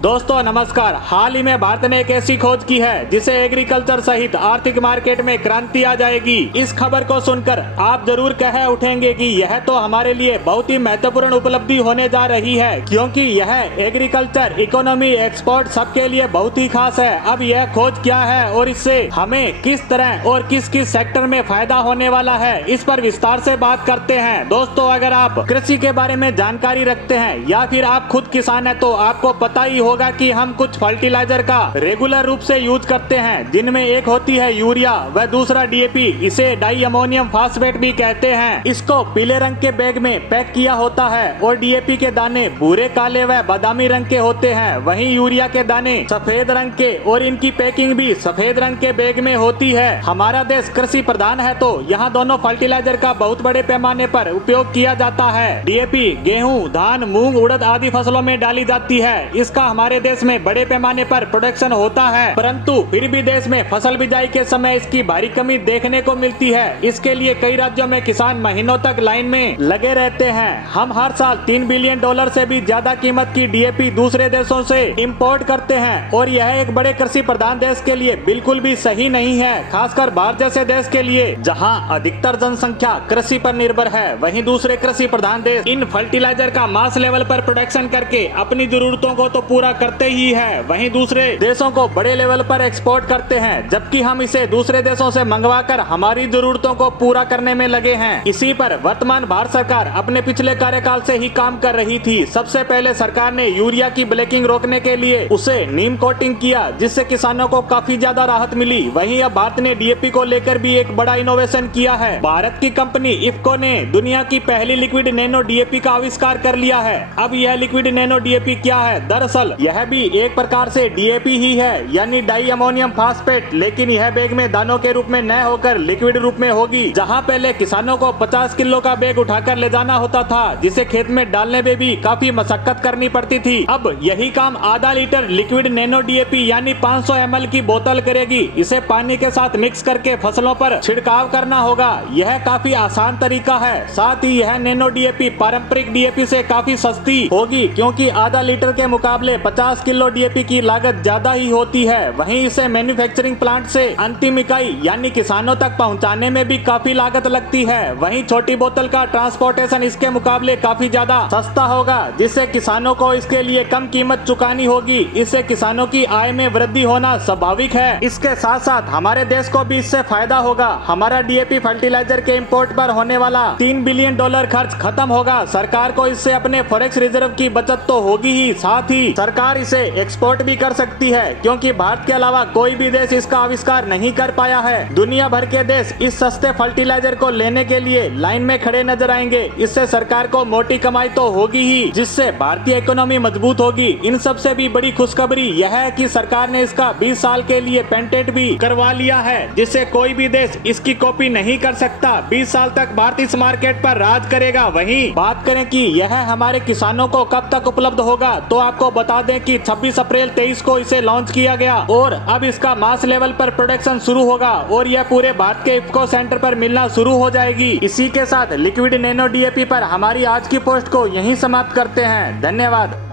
दोस्तों नमस्कार। हाल ही में भारत ने एक ऐसी खोज की है जिसे एग्रीकल्चर सहित आर्थिक मार्केट में क्रांति आ जाएगी। इस खबर को सुनकर आप जरूर कह उठेंगे कि यह तो हमारे लिए बहुत ही महत्वपूर्ण उपलब्धि होने जा रही है, क्योंकि यह एग्रीकल्चर इकोनॉमी एक्सपोर्ट सबके लिए बहुत ही खास है। अब यह खोज क्या है और इससे हमें किस तरह और किस किस सेक्टर में फायदा होने वाला है, इस पर विस्तार से बात करते हैं। दोस्तों अगर आप कृषि के बारे में जानकारी रखते हैं या फिर आप खुद किसान हैं तो आपको पता ही होगा कि हम कुछ फर्टिलाइजर का रेगुलर रूप से यूज करते हैं, जिनमें एक होती है यूरिया व दूसरा डीएपी। इसे डाई अमोनियम फास्फेट भी कहते हैं। इसको पीले रंग के बैग में पैक किया होता है और डीएपी के दाने भूरे, काले व बादामी रंग के होते हैं। वहीं यूरिया के दाने सफेद रंग के और इनकी पैकिंग भी सफेद रंग के बैग में होती है। हमारा देश कृषि प्रधान है तो यहाँ दोनों फर्टिलाइजर का बहुत बड़े पैमाने पर उपयोग किया जाता है। डीएपी गेहूँ, धान, मूंग, उड़द आदि फसलों में डाली जाती है। इसका हमारे देश में बड़े पैमाने पर प्रोडक्शन होता है, परंतु फिर भी देश में फसल बिजाई के समय इसकी भारी कमी देखने को मिलती है। इसके लिए कई राज्यों में किसान महीनों तक लाइन में लगे रहते हैं। हम हर साल $3 बिलियन से भी ज्यादा कीमत की डीएपी दूसरे देशों से इंपोर्ट करते हैं और यह एक बड़े कृषि प्रधान देश के लिए बिल्कुल भी सही नहीं है, खासकर भारत जैसे देश के लिए जहाँ अधिकतर जनसंख्या कृषि पर निर्भर है। वहीं दूसरे कृषि प्रधान देश इन फर्टिलाइजर का मास लेवल पर प्रोडक्शन करके अपनी जरूरतों को तो पूरा करते ही है, वहीं दूसरे देशों को बड़े लेवल पर एक्सपोर्ट करते हैं, जबकि हम इसे दूसरे देशों से मंगवाकर हमारी जरूरतों को पूरा करने में लगे हैं। इसी पर वर्तमान भारत सरकार अपने पिछले कार्यकाल से ही काम कर रही थी। सबसे पहले सरकार ने यूरिया की ब्लैकिंग रोकने के लिए उसे नीम कोटिंग किया, जिससे किसानों को काफी ज्यादा राहत मिली। वहीं अब भारत ने डीएपी को लेकर भी एक बड़ा इनोवेशन किया है। भारत की कंपनी इफको ने दुनिया की पहली लिक्विड नैनो डीएपी का आविष्कार कर लिया है। अब यह लिक्विड नैनो डीएपी क्या है? दरअसल यह भी एक प्रकार से डीएपी ही है, यानी डाई अमोनियम फास्फेट, लेकिन यह बैग में दानों के रूप में न होकर लिक्विड रूप में होगी। जहां पहले किसानों को 50 किलो का बैग उठाकर ले जाना होता था, जिसे खेत में डालने में भी काफी मशक्कत करनी पड़ती थी, अब यही काम आधा लीटर लिक्विड नैनो डीएपी यानी 500 ml की बोतल करेगी। इसे पानी के साथ मिक्स करके फसलों पर छिड़काव करना होगा। यह काफी आसान तरीका है। साथ ही यह नैनो डीएपी पारंपरिक डीएपी से काफी सस्ती होगी, क्योंकि आधा लीटर के मुकाबले 50 किलो डीएपी की लागत ज्यादा ही होती है। वहीं इसे मैन्युफैक्चरिंग प्लांट से अंतिम इकाई यानी किसानों तक पहुंचाने में भी काफी लागत लगती है। वहीं छोटी बोतल का ट्रांसपोर्टेशन इसके मुकाबले काफी ज्यादा सस्ता होगा, जिससे किसानों को इसके लिए कम कीमत चुकानी होगी। इससे किसानों की आय में वृद्धि होना स्वाभाविक है। इसके साथ साथ हमारे देश को भी इससे फायदा होगा। हमारा डीएपी फर्टिलाइजर के इम्पोर्ट पर होने वाला $3 बिलियन खर्च खत्म होगा। सरकार को इससे अपने फॉरेक्स रिजर्व की बचत तो होगी ही, साथ ही सरकार इसे एक्सपोर्ट भी कर सकती है, क्योंकि भारत के अलावा कोई भी देश इसका आविष्कार नहीं कर पाया है। दुनिया भर के देश इस सस्ते फर्टिलाइजर को लेने के लिए लाइन में खड़े नजर आएंगे। इससे सरकार को मोटी कमाई तो होगी ही, जिससे भारतीय इकोनॉमी मजबूत होगी। इन सब से भी बड़ी खुशखबरी यह है कि सरकार ने इसका 20 साल के लिए पेटेंट भी करवा लिया है, जिससे कोई भी देश इसकी कॉपी नहीं कर सकता। 20 साल तक भारत इस मार्केट पर राज करेगा। वहीं बात करें कि यह हमारे किसानों को कब तक उपलब्ध होगा, तो आपको बता दें कि 26 अप्रैल 23 को इसे लॉन्च किया गया और अब इसका मास लेवल पर प्रोडक्शन शुरू होगा और यह पूरे भारत के इफको सेंटर पर मिलना शुरू हो जाएगी। इसी के साथ लिक्विड नैनो डीएपी पर हमारी आज की पोस्ट को यहीं समाप्त करते हैं। धन्यवाद।